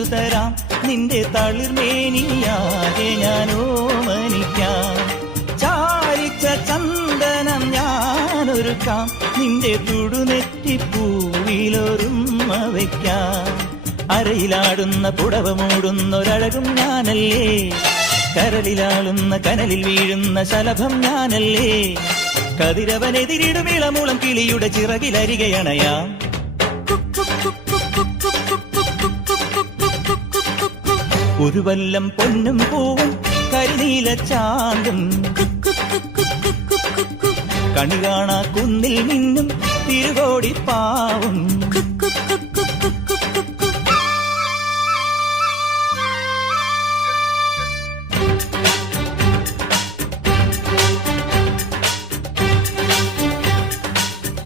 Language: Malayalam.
അണിയിച്ചു തരാം, നിന്റെ തളിർമേനിയാകെ ഞാനോ മനിക്കാം. ചാരിച്ച ചന്ദനം ഞാനൊരുക്കാം, നിന്റെ തുടുനെറ്റിപ്പൂവിലൊരുമ്മ വയ്ക്കാം. അരയിലാടുന്ന പുടവ മൂടുന്നൊരഴകും ഞാനല്ലേ, കരളിലാളുന്ന കനലിൽ വീഴുന്ന ശലഭം ഞാനല്ലേ. കതിരവനെതിരിടും ഇളമുളം കിളിയുടെ ചിറകിലരികയണയാം. ഒരു വല്ലം പൊന്നും പൂവും കരിനീല ചാന്തും, കണി കാണാ കുന്നിൽ നിന്നും തിരുകോടിപ്പാവും.